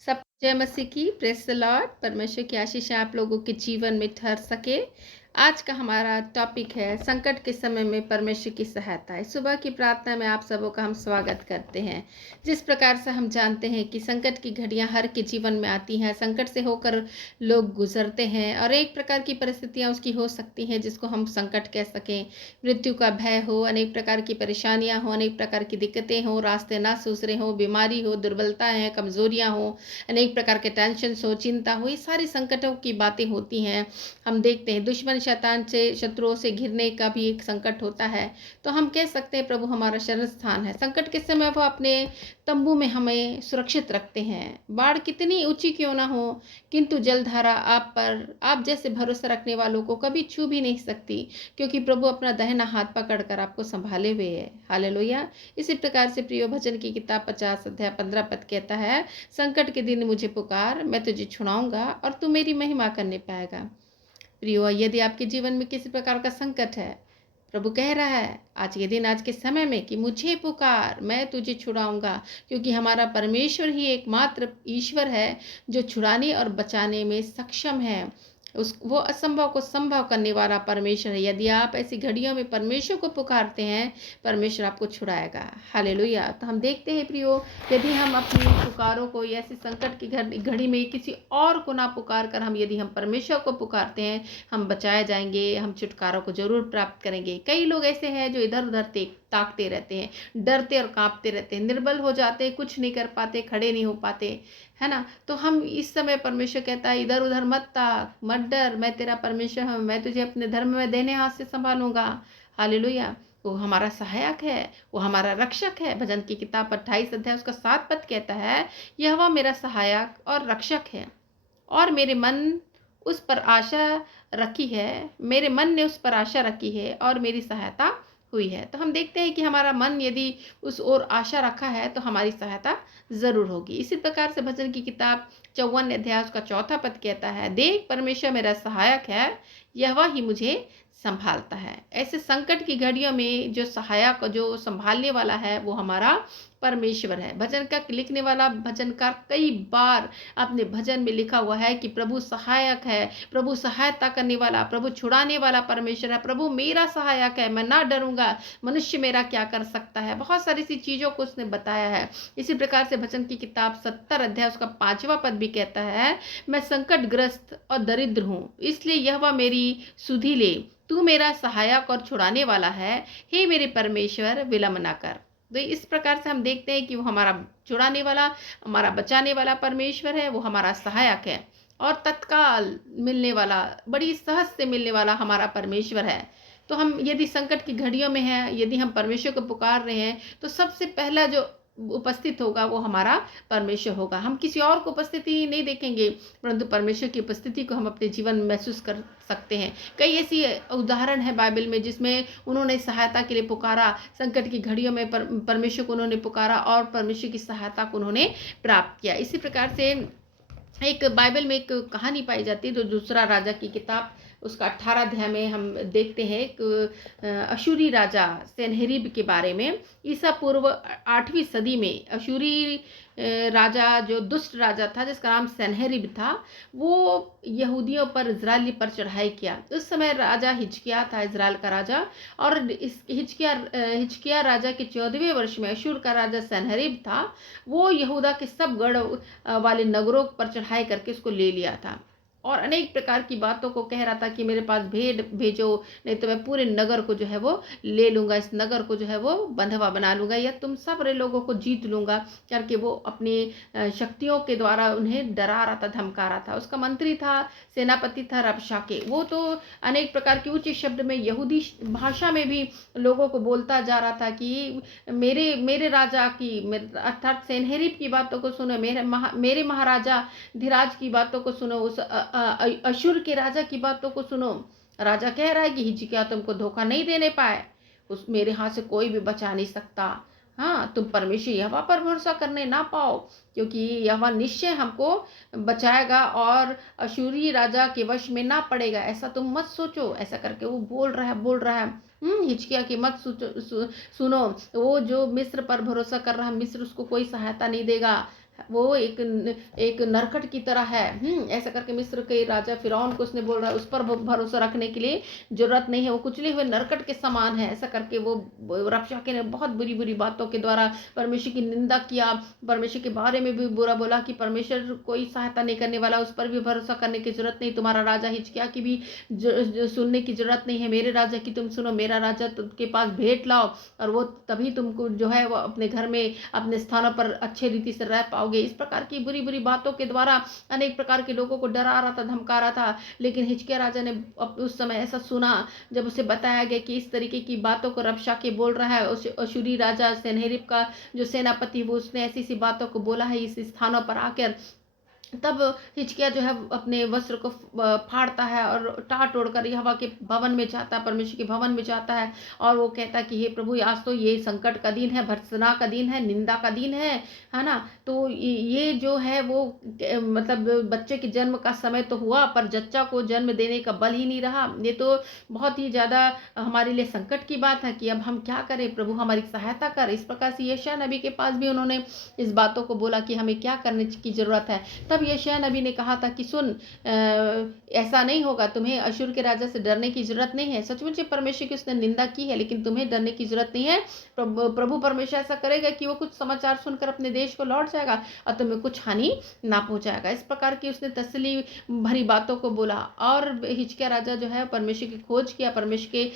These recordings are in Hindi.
सब जय मसीह की प्रेज द लॉर्ड। परमेश्वर की आशीष आप लोगों के जीवन में ठहर सके। आज का हमारा टॉपिक है संकट के समय में परमेश्वर की सहायता। इस सुबह की प्रार्थना में आप सबों का हम स्वागत करते हैं। जिस प्रकार से हम जानते हैं कि संकट की घड़ियां हर के जीवन में आती हैं, संकट से होकर लोग गुजरते हैं और एक प्रकार की परिस्थितियां उसकी हो सकती हैं जिसको हम संकट कह सकें। मृत्यु का भय हो, अनेक प्रकार की परेशानियां हो, अनेक प्रकार की दिक्कतें हो, रास्ते ना सूझ हो, बीमारी हो, दुर्बलता है, कमजोरियां हो, अनेक प्रकार के टेंशन हो, चिंता हो, ये सारी संकटों की बातें होती हैं। हम देखते हैं दुश्मन शैतान से, शत्रुओं से घिरने का भी एक संकट होता है। तो हम कह सकते हैं प्रभु हमारा शरण स्थान है। संकट के समय वो अपने तंबू में हमें सुरक्षित रखते हैं। बाढ़ कितनी ऊंची क्यों ना हो, किंतु जलधारा आप जैसे भरोसा रखने वालों को कभी छू भी नहीं सकती, क्योंकि प्रभु अपना दाहिना हाथ पकड़कर आपको संभाले हुए है। हालेलुया। इसी प्रकार से प्रियो भजन की किताब 50 अध्याय 15 पद कहता है, संकट के दिन मुझे पुकार, मैं तुझे छुड़ाऊंगा और तू मेरी महिमा करने पाएगा। प्रियो, यदि आपके जीवन में किसी प्रकार का संकट है, प्रभु कह रहा है आज के दिन, आज के समय में कि मुझे पुकार, मैं तुझे छुड़ाऊंगा, क्योंकि हमारा परमेश्वर ही एकमात्र ईश्वर है जो छुड़ाने और बचाने में सक्षम है। वो असंभव को संभव करने वाला परमेश्वर है। यदि आप ऐसी घड़ियों में परमेश्वर को पुकारते हैं, परमेश्वर आपको छुड़ाएगा। हालेलुया। तो हम देखते हैं प्रियो, यदि हम अपनी पुकारों को ऐसे संकट की घड़ी में किसी और को ना पुकार कर यदि हम परमेश्वर को पुकारते हैं, हम बचाए जाएंगे, हम छुटकारों को जरूर प्राप्त करेंगे। कई लोग ऐसे हैं जो इधर उधर ताकते रहते हैं, डरते और कांपते रहते हैं, निर्बल हो जाते हैं, कुछ नहीं कर पाते, खड़े नहीं हो पाते, है ना। तो हम इस समय, परमेश्वर कहता है इधर उधर मत ताक, मत डर, मैं तेरा परमेश्वर हूँ, मैं तुझे अपने धर्म में देने हाथ से संभालूंगा। हालेलुया। वो हमारा सहायक है, वो हमारा रक्षक है। भजन की किताब 28 अध्याय उसका 7 पद कहता है, यहोवा मेरा सहायक और रक्षक है और मेरे मन उस पर आशा रखी है, मेरे मन ने उस पर आशा रखी है और मेरी सहायता हुई है। तो हम देखते हैं कि हमारा मन यदि उस ओर आशा रखा है तो हमारी सहायता जरूर होगी। इसी प्रकार से भजन की किताब 54 अध्याय उसका 4 पद कहता है, देख परमेश्वर मेरा सहायक है, यहोवा ही मुझे संभालता है। ऐसे संकट की घड़ियों में जो सहायक, जो संभालने वाला है, वो हमारा परमेश्वर है। भजन का लिखने वाला भजनकार कई बार अपने भजन में लिखा हुआ है कि प्रभु सहायक है, प्रभु सहायता करने वाला, प्रभु छुड़ाने वाला परमेश्वर है, प्रभु मेरा सहायक है, मैं ना डरूंगा, मनुष्य मेरा क्या कर सकता है। बहुत सारी सी चीजों को उसने बताया है। इसी प्रकार से भजन की किताब 70 अध्याय उसका 5वां पद भी कहता है, मैं संकटग्रस्त और दरिद्र हूँ, इसलिए यहोवा मेरी सुधि ले, तू मेरा सहायक और छुड़ाने वाला है, हे मेरे परमेश्वर विलम्ब ना कर। तो इस प्रकार से हम देखते हैं कि वो हमारा छुड़ाने वाला, हमारा बचाने वाला परमेश्वर है, वो हमारा सहायक है और तत्काल मिलने वाला, बड़ी सहज से मिलने वाला हमारा परमेश्वर है। तो हम यदि संकट की घड़ियों में हैं, यदि हम परमेश्वर को पुकार रहे हैं, तो सबसे पहला जो उपस्थित होगा वो हमारा परमेश्वर होगा। हम किसी और को उपस्थिति नहीं देखेंगे, परंतु परमेश्वर की उपस्थिति को हम अपने जीवन में महसूस कर सकते हैं। कई ऐसी उदाहरण है बाइबल में जिसमें उन्होंने सहायता के लिए पुकारा, संकट की घड़ियों में परमेश्वर को उन्होंने पुकारा और परमेश्वर की सहायता को उन्होंने प्राप्त किया। इसी प्रकार से एक बाइबल में एक कहानी पाई जाती है, जो दूसरा राजा की किताब उसका 18 अध्याय में हम देखते हैं एक अशूरी राजा सेनहेरीब के बारे में। ईसा पूर्व 8वीं सदी में अशूरी राजा, जो दुष्ट राजा था जिसका नाम सेनहेरीब था, वो यहूदियों पर, इजरायली पर चढ़ाई किया। उस समय राजा हिजकिय्याह था, इजराइल का राजा, और इस हिजकिय्याह राजा के 14वें वर्ष में अशूर का राजा सेनहेरीब था, वो यहूदा के सब गढ़ वाले नगरों पर चढ़ाई करके उसको ले लिया था और अनेक प्रकार की बातों को कह रहा था कि मेरे पास भेड़ भेजो, नहीं तो मैं पूरे नगर को जो है वो ले लूंगा, इस नगर को जो है वो बंधवा बना लूंगा, या तुम सब लोगों को जीत लूंगा करके वो अपनी शक्तियों के द्वारा उन्हें डरा रहा था, धमका रहा था। उसका मंत्री था, सेनापति था रबशाके। वो तो अनेक प्रकार के ऊंचे शब्द में यहूदी भाषा में भी लोगों को बोलता जा रहा था कि मेरे मेरे राजा की, अर्थात सेनहेरीब की बातों को सुनो, मेरे महाराजा धीराज की बातों को सुनो, उस अशुर के राजा की बातों को सुनो। राजा कह रहा है कि हिजकिय्याह तुमको धोखा नहीं देने पाए, उस मेरे हाथ से कोई भी बचा नहीं सकता। हाँ, तुम परमेश्वर यहोवा पर भरोसा करने ना पाओ, क्योंकि यहोवा निश्चय हमको बचाएगा और अशूरी राजा के वश में ना पड़ेगा, ऐसा तुम मत सोचो। ऐसा करके वो बोल रहा है। हिजकिय्याह की मत सुनो, वो जो मिस्र पर भरोसा कर रहा है, मिस्र उसको कोई सहायता नहीं देगा, वो एक नरकट की तरह है। ऐसा करके मिस्र के राजा फिरौन को उसने बोल रहा है उस पर भरोसा रखने के लिए जरूरत नहीं है, वो कुचले हुए नरकट के समान है। ऐसा करके वो रबशाके ने बहुत बुरी बुरी बातों के द्वारा परमेश्वर की निंदा किया, परमेश्वर के बारे में भी बुरा बोला कि परमेश्वर कोई सहायता नहीं करने वाला, उस पर भी भरोसा करने की जरूरत नहीं, तुम्हारा राजा हिजकिय्याह की भी सुनने की जरूरत नहीं है, मेरे राजा की तुम सुनो, मेरा राजा तुमके पास भेंट लाओ और वो तभी तुमको जो है वो अपने घर में अपने स्थानों पर अच्छे रीति से रह पाओगे। इस प्रकार की बुरी बुरी बातों के द्वारा अनेक प्रकार के लोगों को डरा रहा था, धमका रहा था। लेकिन हिजकिय्याह राजा ने उस समय ऐसा सुना जब उसे बताया गया कि इस तरीके की बातों को रबशाके बोल रहा है। अशूरी राजा सेनहेरिब का जो सेनापति वो उसने ऐसी सी बातों को बोला है इस स्थानों पर आकर। तब हिजकिय्याह जो है अपने वस्त्र को फाड़ता है और टाट तोड़कर यहोवा के भवन में जाता है, परमेश्वर के भवन में जाता है और वो कहता है कि हे प्रभु आज तो ये संकट का दिन है, भर्त्सना का दिन है, निंदा का दिन है ना। तो ये जो है वो मतलब बच्चे के जन्म का समय तो हुआ पर जच्चा को जन्म देने का बल ही नहीं रहा। ये तो बहुत ही ज़्यादा हमारे लिए संकट की बात है कि अब हम क्या करें, प्रभु हमारी सहायता कर। इस प्रकार से यशायाह नबी के पास भी उन्होंने इस बातों को बोला कि हमें क्या करने की ज़रूरत है। तब यशायाह नबी ने कहा था कि सुन, ऐसा नहीं होगा, तुम्हें अशूर के राजा से डरने की जरूरत नहीं है। सचमुच ही परमेश्वर की उसने निंदा की है लेकिन तुम्हें डरने की जरूरत नहीं है। प्रभु परमेश्वर ऐसा करेगा कि वो कुछ समाचार सुनकर अपने देश को लौट जाएगा और तुम्हें कुछ हानि ना पहुंचाएगा। इस प्रकार की उसने तसल्ली भरी बातों को बोला और हिजकिय्याह राजा जो है परमेश्वर की खोज किया, परमेश्वर के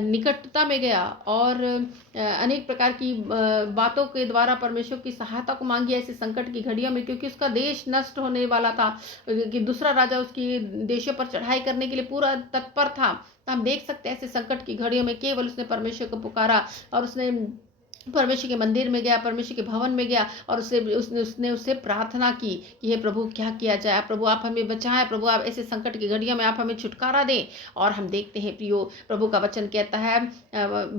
निकटता में गया और अनेक प्रकार की बातों के द्वारा परमेश्वर की सहायता को मांगी ऐसे संकट की घड़ियों में, क्योंकि उसका देश नष्ट होने वाला था कि दूसरा राजा उसकी देशों पर चढ़ाई करने के लिए पूरा तत्पर था। तो हम देख सकते हैं ऐसे संकट की घड़ियों में केवल उसने परमेश्वर को पुकारा और उसने परमेश्वर के मंदिर में गया, परमेश्वर के भवन में गया और उसने उससे प्रार्थना की कि हे प्रभु क्या किया जाए, प्रभु आप हमें बचाएं, प्रभु आप ऐसे संकट की घड़ियों में आप हमें छुटकारा दें। और हम देखते हैं प्रियो, प्रभु का वचन कहता है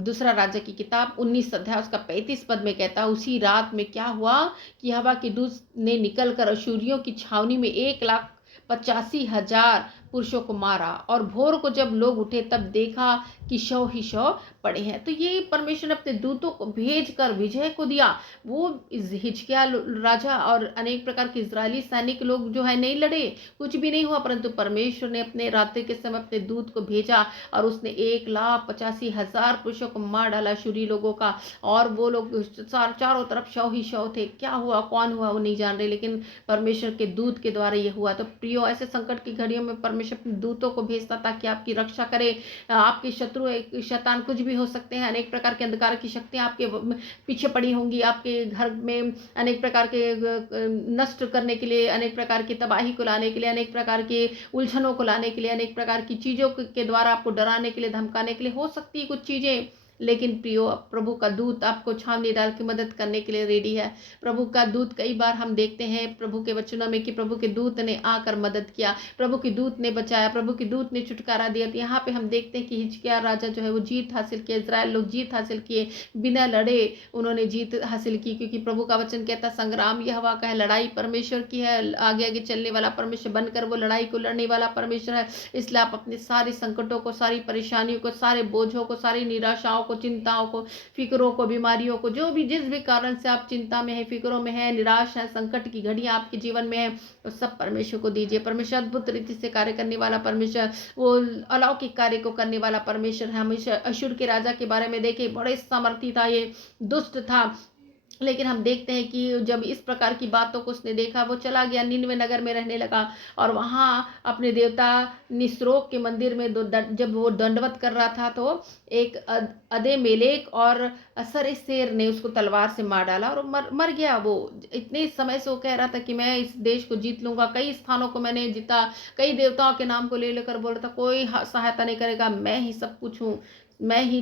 दूसरा राजा की किताब 19 अध्याय उसका 35 पद में कहता है, उसी रात में क्या हुआ कि यहोवा के दूत ने निकल कर अशूरियों की छावनी में 1,85,000 पुरुषों को मारा और भोर को जब लोग उठे तब देखा कि शव ही शव पड़े हैं। तो ये परमेश्वर ने अपने दूतों को भेज कर विजय को दिया। वो हिजकिय्याह राजा और अनेक प्रकार के इजरायली सैनिक लोग जो है नहीं लड़े, कुछ भी नहीं हुआ, परंतु परमेश्वर ने अपने रात्रि के समय अपने दूत को भेजा और उसने 1,85,000 पुरुषों को मार डाला शूरी लोगों का। और वो लोग चारों तरफ शव ही शव थे। क्या हुआ, कौन हुआ वो नहीं जान रहे, लेकिन परमेश्वर के दूत के द्वारा ये हुआ। तो प्रियो, ऐसे संकट की घड़ियों में परमेश्वर अपने दूतों को भेजता ताकि आपकी रक्षा करे। आपके शत्रु शैतान कुछ भी हो सकते हैं, अनेक प्रकार के अंधकार की शक्तियां आपके पीछे पड़ी होंगी, आपके घर में अनेक प्रकार के नष्ट करने के लिए, अनेक प्रकार की तबाही को लाने के लिए, अनेक प्रकार के उलझनों को लाने के लिए, अनेक प्रकार की चीज़ों के द्वारा आपको डराने के लिए, धमकाने के लिए हो सकती है कुछ चीज़ें। लेकिन प्रियो, प्रभु का दूत आपको छावनी डाल के मदद करने के लिए रेडी है। प्रभु का दूत, कई बार हम देखते हैं प्रभु के वचनों में कि प्रभु के दूत ने आकर मदद किया, प्रभु के दूत ने बचाया, प्रभु के दूत ने छुटकारा दिया। तो यहाँ पे हम देखते हैं कि हिजकिय्याह राजा जो है वो जीत हासिल किया, इजराइल लोग जीत हासिल किए, बिना लड़े उन्होंने जीत हासिल की, क्योंकि प्रभु का वचन कहता संग्राम यहोवा का है, लड़ाई परमेश्वर की है। आगे आगे चलने वाला परमेश्वर बनकर वो लड़ाई को लड़ने वाला परमेश्वर है। इसलिए आप अपने सारे संकटों को, सारी परेशानियों को, सारे बोझों को, सारी निराशाओं को, चिंताओं को, फिक्रों को, बीमारियों को, जो भी जिस भी कारण से आप चिंता में है, फिक्रों में है, निराश है, संकट की घड़ियां आपके जीवन में है, तो सब परमेश्वर को दीजिए। परमेश्वर अद्भुत रीति से कार्य करने वाला परमेश्वर, वो अलौकिक कार्य को करने वाला परमेश्वर है। हमेशा अशूर के राजा के बारे में देखे, बड़े सामर्थी था, ये दुष्ट था, लेकिन हम देखते हैं कि जब इस प्रकार की बातों को उसने देखा, वो चला गया निनवे नगर में रहने लगा और वहाँ अपने देवता निस्रोक के मंदिर में जब वो दंडवत कर रहा था तो एक अदे मेलेक और सरेसेर ने उसको तलवार से मार डाला और मर गया। वो इतने समय से वो कह रहा था कि मैं इस देश को जीत लूंगा, कई स्थानों को मैंने जीता, कई देवताओं के नाम को ले लेकर बोल रहा था कोई सहायता नहीं करेगा, मैं ही सब कुछ हूँ, मैं ही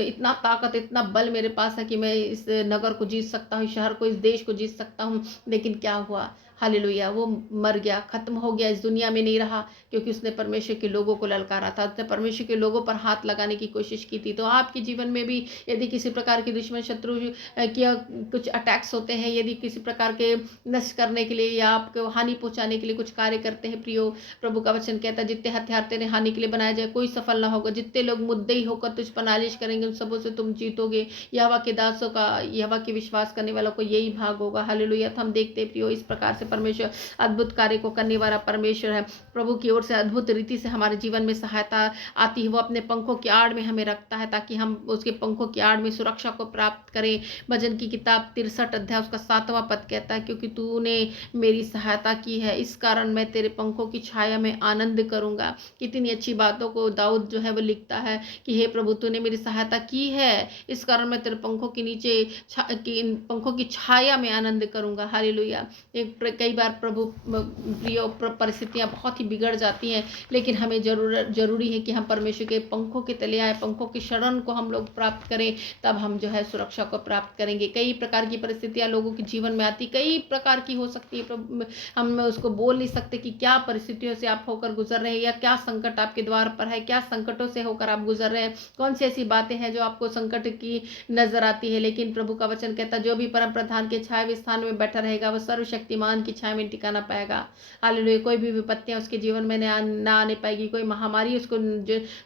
इतना ताकत, इतना बल मेरे पास है कि मैं इस नगर को जीत सकता हूँ, शहर को, इस देश को जीत सकता हूँ। लेकिन क्या हुआ, हालेलुया, वो मर गया, खत्म हो गया, इस दुनिया में नहीं रहा, क्योंकि उसने परमेश्वर के लोगों को ललकारा था, उसने परमेश्वर के लोगों पर हाथ लगाने की कोशिश की थी। तो आपके जीवन में भी यदि किसी प्रकार के दुश्मन शत्रु किया कुछ अटैक्स होते हैं, यदि किसी प्रकार के नष्ट करने के लिए या आपको हानि पहुंचाने के लिए कुछ कार्य करते हैं, प्रियो, प्रभु का वचन कहता है जितने हथियार तेरे हानि के लिए बनाए जाए कोई सफल ना होगा, जितने लोग मुद्दई होकर तुझ पर नालिश करेंगे उन सबों से तुम जीतोगे। यहोवा के दासों का, यहोवा के विश्वास करने वालों को यही भाग होगा। हालेलुया। तो हम देखते हैं प्रियो, इस प्रकार से परमेश्वर अद्भुत कार्य को करने वाला परमेश्वर है। प्रभु की ओर से अद्भुत रीति से हमारे जीवन में सहायता आती है। वो अपने पंखों की आड़ में हमें रखता है ताकि हम उसके पंखों की आड़ में सुरक्षा को प्राप्त करें। भजन की किताब 63 अध्याय उसका 7वां पद कहता है, क्योंकि तूने मेरी सहायता की है, इस कारण मैं तेरे पंखों की छाया में आनंद करूंगा। कितनी अच्छी बातों को दाऊद जो है वो लिखता है कि हे प्रभु, तूने मेरी सहायता की है, इस कारण मैं तेरे पंखों के नीचे पंखों की छाया में आनंद करूंगा। हालेलुया। कई बार प्रभु प्रिय परिस्थितियां बहुत ही बिगड़ जाती हैं, लेकिन हमें जरूरी है कि हम परमेश्वर के पंखों के तले आए, पंखों की शरण को हम लोग प्राप्त करें, तब हम जो है सुरक्षा को प्राप्त करेंगे। कई प्रकार की परिस्थितियां लोगों के जीवन में आती, कई प्रकार की हो सकती है, हम उसको बोल नहीं सकते कि क्या परिस्थितियों से आप होकर गुजर रहे हैं या क्या संकट आपके द्वार पर है, क्या संकटों से होकर आप गुजर रहे हैं, कौन सी ऐसी बातें हैं जो आपको संकट की नजर आती है। लेकिन प्रभु का वचन कहता है जो भी परम प्रधान के छाए स्थान में बैठा रहेगा वह सर्वशक्तिमान की छाया में ठिकाना पाएगा। हालेलुया। कोई भी विपत्तियां उसके जीवन में ना आने पाएगी, कोई महामारी उसको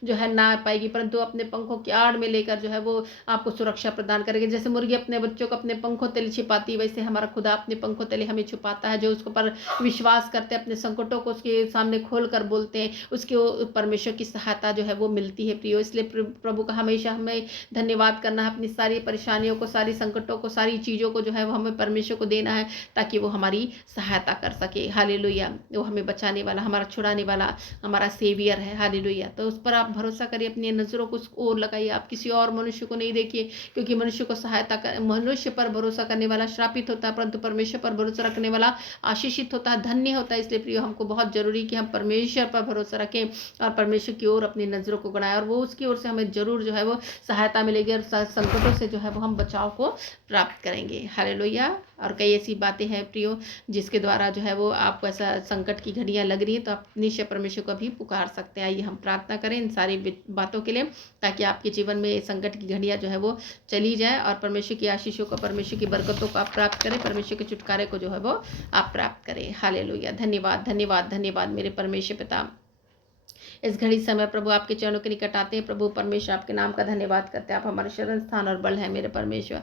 जो है ना आ पाएगी, परंतु अपने पंखों की आड़ में लेकर जो है वो आपको सुरक्षा प्रदान करेगी। जैसे मुर्गी अपने बच्चों को अपने पंखों तले छिपाती है, वैसे हमारा खुदा अपने पंखों तले हमें छुपाता है। जो उसको पर विश्वास करते हैं, अपने संकटों को उसके सामने खोल कर बोलते हैं, उसके परमेश्वर की सहायता जो है वो मिलती है प्रियो। इसलिए प्रभु का हमेशा हमें धन्यवाद करना है, अपनी सारी परेशानियों को, सारी संकटों को, सारी चीज़ों को जो है वो हमें परमेश्वर को देना है ताकि वो हमारी सहायता कर सके। हालेलुया। वो हमें बचाने वाला, हमारा छुड़ाने वाला हमारा सेवियर है। हालेलुया। तो उस पर आप भरोसा करिए, अपनी नज़रों को उस ओर लगाइए, आप किसी और मनुष्य को नहीं देखिए, क्योंकि मनुष्य को सहायता कर, मनुष्य पर भरोसा करने वाला श्रापित होता है, परंतु परमेश्वर पर भरोसा रखने वाला आशीषित होता है, धन्य होता है। इसलिए प्रियो, हमको बहुत जरूरी कि हम परमेश्वर पर भरोसा रखें और परमेश्वर की ओर अपनी नज़रों को गड़ाएं, और वो उसकी ओर से हमें जरूर जो है वो सहायता मिलेगी और संकटों से जो है वो हम बचाव को प्राप्त करेंगे। हालेलुया। और कई ऐसी बातें हैं प्रियो जिसके द्वारा जो है वो आपको ऐसा संकट की घड़ियां लग रही है, तो आप निश्चय परमेश्वर को भी पुकार सकते हैं। आइए हम प्रार्थना करें इन सारी बातों के लिए, ताकि आपके जीवन में संकट की घड़ियां जो है वो चली जाए और परमेश्वर की आशीषों को, परमेश्वर की बरकतों को आप प्राप्त करें, परमेश्वर के छुटकारे को जो है वो आप प्राप्त करें। हालेलुया। धन्यवाद धन्यवाद धन्यवाद मेरे परमेश्वर पिता। इस घड़ी समय प्रभु आपके चरणों के निकट आते हैं। प्रभु परमेश्वर, आपके नाम का धन्यवाद करते हैं, आप हमारे शरण स्थान और बल है मेरे परमेश्वर।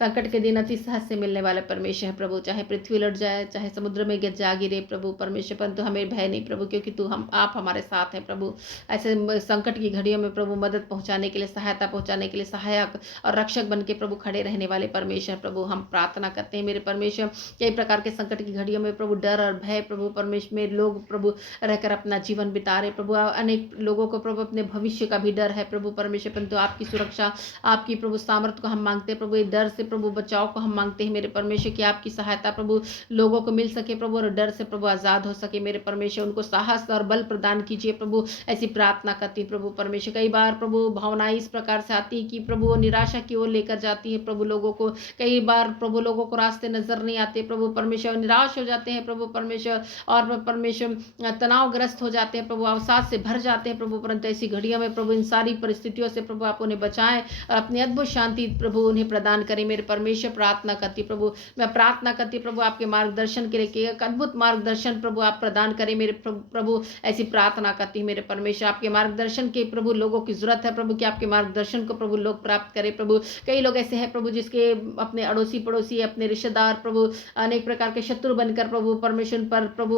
संकट के दिन अति सहज से मिलने वाले परमेश्वर है प्रभु, चाहे पृथ्वी लट जाए, चाहे समुद्र में जा गिरे प्रभु परमेश्वर, परंतु हमें भय नहीं प्रभु, क्योंकि आप हमारे साथ हैं प्रभु। ऐसे संकट की घड़ियों में प्रभु मदद पहुंचाने के लिए, सहायता पहुंचाने के लिए सहायक और रक्षक बन के प्रभु खड़े रहने वाले परमेश्वर प्रभु, हम प्रार्थना करते हैं मेरे परमेश्वर। कई प्रकार के संकट की घड़ियों में प्रभु डर और भय प्रभु परमेश्वर में लोग प्रभु रहकर अपना जीवन बिता रहे प्रभु। अनेक लोगों को प्रभु अपने भविष्य का भी डर है प्रभु परमेश्वर, परंतु आपकी सुरक्षा, आपकी प्रभु सामर्थ्य को हम मांगते हैं प्रभु। डर से प्रभु बचाव को हम मांगते हैं मेरे परमेश्वर, की आपकी सहायता प्रभु लोगों को मिल सके प्रभु, और डर से प्रभु आजाद हो सके मेरे परमेश्वर। उनको साहस और बल प्रदान कीजिए प्रभु, ऐसी प्रार्थना करती प्रभु परमेश्वर। कई बार प्रभु भावनाएं इस प्रकार से आती है कि प्रभु निराशा की ओर लेकर जाती है प्रभु लोगों को। कई बार प्रभु लोगों को रास्ते नजर नहीं आते प्रभु परमेश्वर, निराश हो जाते हैं प्रभु परमेश्वर, और परमेश्वर तनावग्रस्त हो जाते हैं प्रभु, अवसाद से भर जाते हैं प्रभु। परंतु ऐसी घड़ियों में प्रभु इन सारी परिस्थितियों से प्रभु आप उन्हें बचाएं और अपनी अद्भुत शांति प्रभु उन्हें प्रदान करें मेरे परमेश्वर। प्रार्थना करती प्रभु, मैं प्रार्थना करती प्रभु आपके मार्गदर्शन के लिए, एक अद्भुत मार्गदर्शन प्रभु आप प्रदान करें मेरे प्रभु। ऐसी प्रार्थना करती मेरे परमेश्वर, आपके मार्गदर्शन के प्रभु लोगों की जरूरत है प्रभु, कि आपके मार्गदर्शन को प्रभु लोग प्राप्त करें प्रभु। कई लोग ऐसे हैं प्रभु जिसके अपने अड़ोसी पड़ोसी, अपने रिश्तेदार प्रभु अनेक प्रकार के शत्रु बनकर प्रभु परमेश्वर पर प्रभु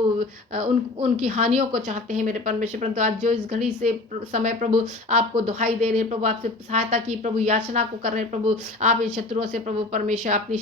उनकी हानियों को चाहते हैं मेरे परमेश्वर, परंतु आज जो इस घड़ी से समय प्रभु आपको दुहाई दे रहे हैं प्रभु, आपसे सहायता की प्रभु याचना को कर रहे हैं प्रभु, आप इन शत्रुओं से प्रभु परमेश्वर अपनी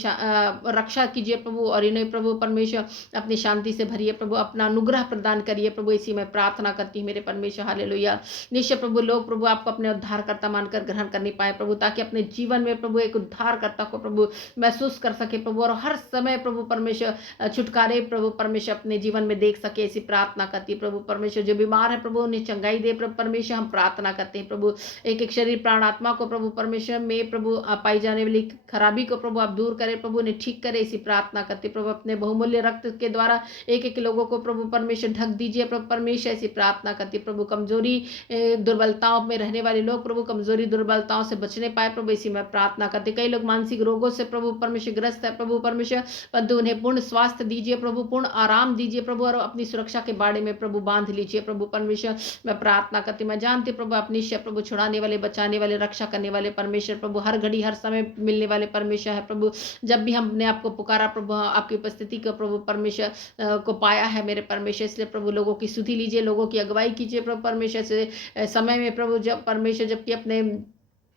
रक्षा कीजिए प्रभु, और इन्हें प्रभु परमेश्वर अपनी शांति से भरिए प्रभु, अपना अनुग्रह प्रदान करिए प्रभु। इसी में प्रार्थना करती हूँ मेरे परमेश्वर। हालेलुया। निश्चय प्रभु लोग प्रभु आपको अपने उद्धारकर्ता मानकर ग्रहण करने पाए प्रभु, ताकि अपने जीवन में प्रभु एक उद्धारकर्ता को प्रभु महसूस कर सके प्रभु, और हर समय प्रभु परमेश्वर छुटकारे प्रभु परमेश्वर अपने जीवन में देख सके। ऐसी प्रार्थना करती है प्रभु परमेश्वर। जो बीमार है प्रभु उन्हें चंगाई दे प्रभु परमेश्वर, हम प्रार्थना करते हैं प्रभु। एक एक शरीर प्राण आत्मा को प्रभु परमेश्वर में प्रभु पाई जाने वाली खराबी खराबी को प्रभु आप दूर करें, प्रभु ने ठीक करे, इसी प्रार्थना करते प्रभु। अपने बहुमूल्य रक्त के द्वारा एक एक लोगों को प्रभु परमेश्वर ढक दीजिए प्रभु परमेश्वर, ऐसी प्रार्थना करती प्रभु। कमजोरी दुर्बलताओं में रहने वाले लोग प्रभु कमजोरी दुर्बलताओं से बचने पाए प्रभु, इसी में प्रार्थना करते। कई लोग मानसिक रोगों से प्रभु परमेश्वर ग्रस्त है प्रभु परमेश्वर, परंतु उन्हें पूर्ण स्वास्थ्य दीजिए प्रभु, पूर्ण आराम दीजिए प्रभु, और अपनी सुरक्षा के बारे में प्रभु बांध लीजिए प्रभु परमेश्वर। मैं प्रार्थना करती, मैं जानती प्रभु अपनी निश्चय प्रभु छुड़ाने वाले, बचाने वाले, रक्षा करने वाले परमेश्वर प्रभु, हर घड़ी हर समय मिलने वाले परमेश्वर है प्रभु। जब भी हमने आपको पुकारा प्रभु, आपकी उपस्थिति को प्रभु परमेश्वर को पाया है मेरे परमेश्वर, इसलिए प्रभु लोगों की स्तुति लीजिए, लोगों की अगुवाई कीजिए प्रभु परमेश्वर। से समय में प्रभु जब परमेश्वर जबकि अपने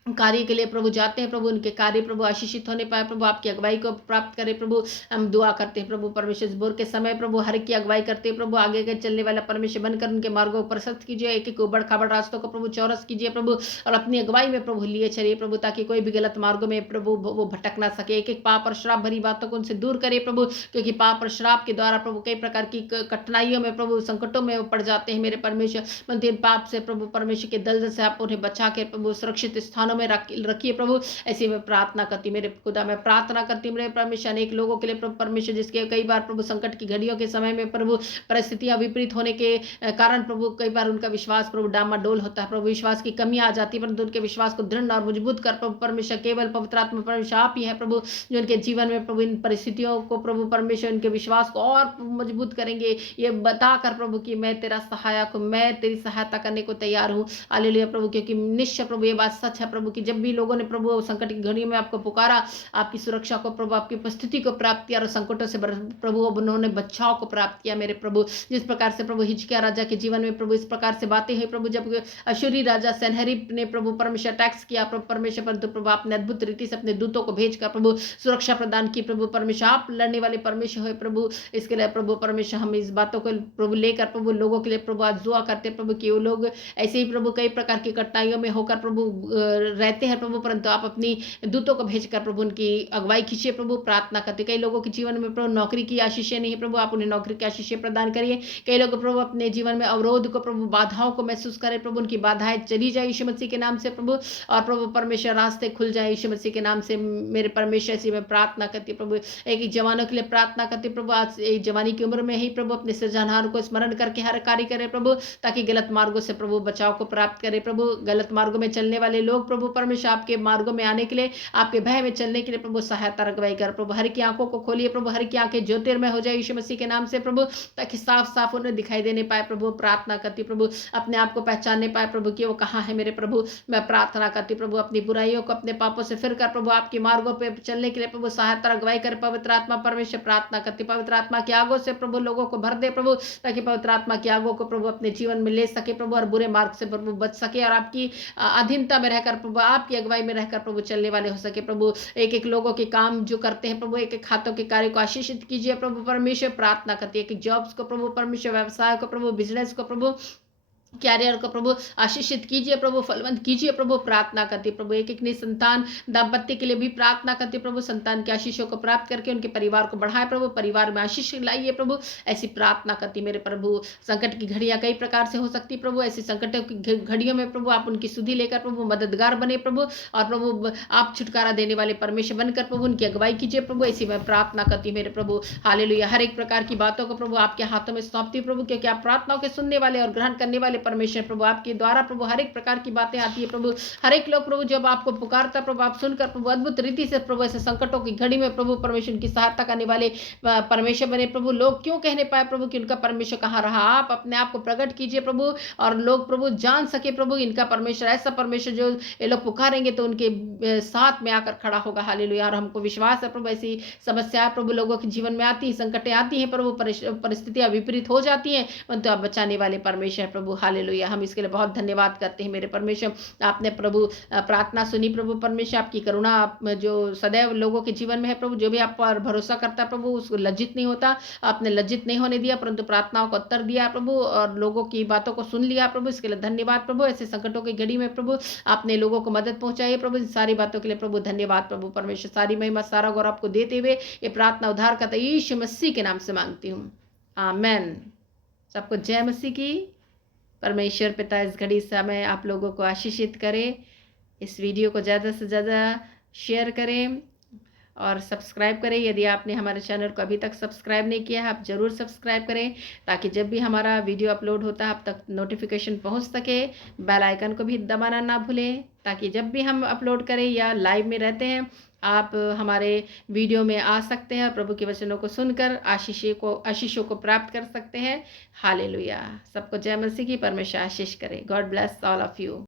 कार्य के लिए प्रभु जाते हैं प्रभु, उनके कार्य प्रभु आशीषित होने पाए प्रभु, आपकी अगुवाई को प्राप्त करें प्रभु। हम दुआ करते हैं प्रभु परमेश्वर, बोर के समय प्रभु हर एक की अगुवाई करते हैं प्रभु, आगे के चलने वाला परमेश्वर बनकर उनके मार्गों को प्रशस्त कीजिए, एक एक उबड़ खाबड़ रास्तों को प्रभु चौरस कीजिए प्रभु, और अपनी अगुवाई में प्रभु लिए चलिए प्रभु, ताकि कोई भी गलत मार्गों में प्रभु वो भटक ना सके। एक एक पाप और श्राप भरी बातों को उनसे दूर करे प्रभु, क्योंकि पाप और श्राप के द्वारा प्रभु कई प्रकार की कठिनाइयों में प्रभु संकटों में पड़ जाते हैं मेरे परमेश्वर। मंदिर पाप से प्रभु परमेश्वर के दलदल से आप उन्हें बचा के प्रभु सुरक्षित स्थानों में रखिए प्रभु। ऐसी मैं प्रार्थना करती मेरे खुदा, मैं प्रार्थना करती मेरे परमेश्वर अनेक लोगों के लिए प्रभु परमेश्वर, जिसके कई बार प्रभु संकट की घड़ियों के समय में प्रभु परिस्थितियां विपरीत होने के कारण प्रभु कई बार उनका विश्वास प्रभु डामाडोल होता है प्रभु, विश्वास की कमी आ जाती है, परंतु उनके विश्वास को दृढ़ और मजबूत कर प्रभु परमेश्वर केवल पवित्र आत्मा परमेश्वर आप ही है प्रभु, जो उनके जीवन में प्रभु इन परिस्थितियों को प्रभु परमेश्वर उनके विश्वास को और मजबूत करेंगे, ये बताकर प्रभु कि मैं तेरा सहायक हूँ, मैं तेरी सहायता करने को तैयार हूँ। हालेलुया प्रभु, क्योंकि निश्चय प्रभु ये बात सच है प्रभु कि जब भी लोगों ने प्रभु संकट की घड़ी में आपको पुकारा, आपकी सुरक्षा को प्रभु, आपकी उपस्थिति को प्राप्त किया, और संकटों से प्रभु उन्होंने बचाव को प्राप्त किया मेरे प्रभु। जिस प्रकार से प्रभु हिजकिय्याह राजा के जीवन में प्रभु इस प्रकार से बातें हुई प्रभु, जब अश्शूरी राजा सनहेरीब ने प्रभु परमेश्वर टैक्स किया प्रभु परमेश्वर, परंतु प्रभु आपने अद्भुत रीति से अपने दूतों को भेजकर प्रभु सुरक्षा प्रदान की प्रभु परमेश्वर, आप लड़ने वाले परमेश्वर हुए प्रभु। इसके लिए प्रभु परमेश्वर हम इस बातों को प्रभु लेकर प्रभु लोगों के लिए प्रभु आज दुआ करते प्रभु कि वो लोग ऐसे ही प्रभु कई प्रकार की कठिनाइयों में होकर प्रभु रहते हैं प्रभु, परंतु आप अपनी दूतों को भेजकर प्रभु उनकी अगुवाई कीजिए प्रभु। प्रार्थना करते कई लोगों के जीवन में प्रभु नौकरी की आशीषें नहीं है प्रभु, आप उन्हें नौकरी की आशीषें प्रदान करिए। कई लोग प्रभु अपने जीवन में अवरोध को प्रभु बाधाओं को महसूस करें प्रभु, उनकी बाधाएं चली जाए यीशु मसीह के नाम से प्रभु, और प्रभु परमेश्वर रास्ते खुल जाए यीशु मसीह के नाम से मेरे परमेश्वर। ऐसी मैं प्रार्थना करती प्रभु, एक जवानों के लिए प्रार्थना करती प्रभु, आज जवानी की उम्र में ही प्रभु अपने सृजनहार को स्मरण करके हर कार्य करे प्रभु, ताकि गलत मार्गों से प्रभु बचाव को प्राप्त करे प्रभु। गलत मार्गों में चलने वाले लोग प्रभु परमेश्वर आपके मार्गों में आने के लिए, आपके भय में चलने के लिए प्रभु सहायता रखवाई कर प्रभु। हर की आंखों को खोलिए प्रभु, हर की आंखें ज्योतिर्मय हो जाए यीशु मसीह के नाम से प्रभु, ताकि साफ साफ उन्हें दिखाई देने पाए प्रभु। प्रार्थना करती प्रभु, अपने आप को पहचानने पाए प्रभु कि वो कहाँ है मेरे प्रभु। मैं प्रार्थना करती प्रभु, अपनी बुराइयों को अपने पापों से फिर कर प्रभु आपके मार्गों पर चलने के लिए प्रभु सहायता रखवाई कर पवित्र आत्मा परमेश्वर। प्रार्थना करती पवित्र आत्मा की आगों से प्रभु लोगों को भर दे प्रभु, ताकि पवित्र आत्मा की आगों को प्रभु अपने जीवन में ले सके प्रभु, और बुरे मार्ग से प्रभु बच सके, और आपकी अधीनता में रहकर प्रभु, आपकी अगुवाई में रहकर प्रभु चलने वाले हो सके प्रभु। एक एक लोगों के काम जो करते हैं प्रभु, एक एक हाथों के कार्य को आशीषित कीजिए प्रभु परमेश्वर। प्रार्थना करती है कि जॉब्स को प्रभु परमेश्वर, व्यवसाय को प्रभु, बिजनेस को प्रभु, कैरियर को प्रभु आशीषित कीजिए प्रभु, फलवंत कीजिए प्रभु। प्रार्थना करती प्रभु, एक एक निसंतान दाम्पत्य के लिए भी प्रार्थना करती प्रभु, संतान के आशीषों को प्राप्त करके उनके परिवार को बढ़ाए प्रभु, परिवार में आशीष लाइए प्रभु। ऐसी प्रार्थना करती मेरे प्रभु। संकट की घड़ियां कई प्रकार से हो सकती प्रभु, ऐसी संकटों की घड़ियों में प्रभु आप उनकी सुधि लेकर प्रभु मददगार बने प्रभु, और प्रभु आप छुटकारा देने वाले परमेश्वर बनकर प्रभु उनकी अगुवाई कीजिए प्रभु। ऐसी मैं प्रार्थना करती मेरे प्रभु। हालेलुया। हर एक प्रकार की बातों को प्रभु आपके हाथों में सौंपती प्रभु, क्योंकि आप प्रार्थनाओं के सुनने वाले और ग्रहण करने वाले परमेश्वर प्रभु। आपके द्वारा प्रभु हर एक प्रकार की बातें आती है प्रभु। हर एक लोग प्रभु जब आपको पुकारता प्रभु, आप सुनकर प्रभु अद्भुत रीति से प्रभु ऐसे संकटों की घड़ी में प्रभु परमेश्वर की सहायता करने वाले परमेश्वर बने प्रभु। लोग क्यों कहने पाए प्रभु कि उनका परमेश्वर कहाँ रहा, आप अपने आप को प्रकट कीजिए प्रभु, और लोग प्रभु जान सके प्रभु इनका परमेश्वर ऐसा परमेश्वर जो ये लोग पुकारेंगे तो उनके साथ में आकर खड़ा होगा। हालेलुया। और हमको विश्वास है प्रभु ऐसी समस्याएं प्रभु लोगों के जीवन में आती है, संकटें आती हैं प्रभु, परिस्थितियां विपरीत हो जाती हैं, परंतु आप बचाने वाले परमेश्वर प्रभु। हालेलुया। हम इसके लिए बहुत धन्यवाद करते हैं मेरे परमेश्वर। आपने प्रभु प्रार्थना सुनी प्रभु परमेश्वर, आपकी करुणा जो सदैव लोगों के जीवन में है प्रभु, जो भी आप पर भरोसा करता है प्रभु उसको लज्जित नहीं होता। आपने लज्जित नहीं होने दिया, परंतु प्रार्थनाओं को उत्तर दिया प्रभु, और लोगों की बातों को सुन लिया प्रभु। इसके लिए धन्यवाद प्रभु। ऐसे संकटों की घड़ी में प्रभु आपने लोगों को मदद पहुंचाई प्रभु। इन सारी बातों के लिए प्रभु धन्यवाद प्रभु परमेश्वर। सारी महिमा सारा गौरव आपको देते हुए ये प्रार्थना उद्धार करता यीशु मसीह के नाम से मांगती हूँ, आमेन। सबको जय मसीह की। परमेश्वर पिता इस घड़ी समय आप लोगों को आशीषित करे। इस वीडियो को ज़्यादा से ज़्यादा शेयर करें, और सब्सक्राइब करें। यदि आपने हमारे चैनल को अभी तक सब्सक्राइब नहीं किया है, आप ज़रूर सब्सक्राइब करें ताकि जब भी हमारा वीडियो अपलोड होता है आप तक नोटिफिकेशन पहुंच सके। बेल आइकन को भी दबाना ना भूलें ताकि जब भी हम अपलोड करें या लाइव में रहते हैं आप हमारे वीडियो में आ सकते हैं और प्रभु के वचनों को सुनकर आशीषों को प्राप्त कर सकते हैं। हालेलुया। सबको जय मसीह की। परमेश्वर आशीष करे। God bless all of you.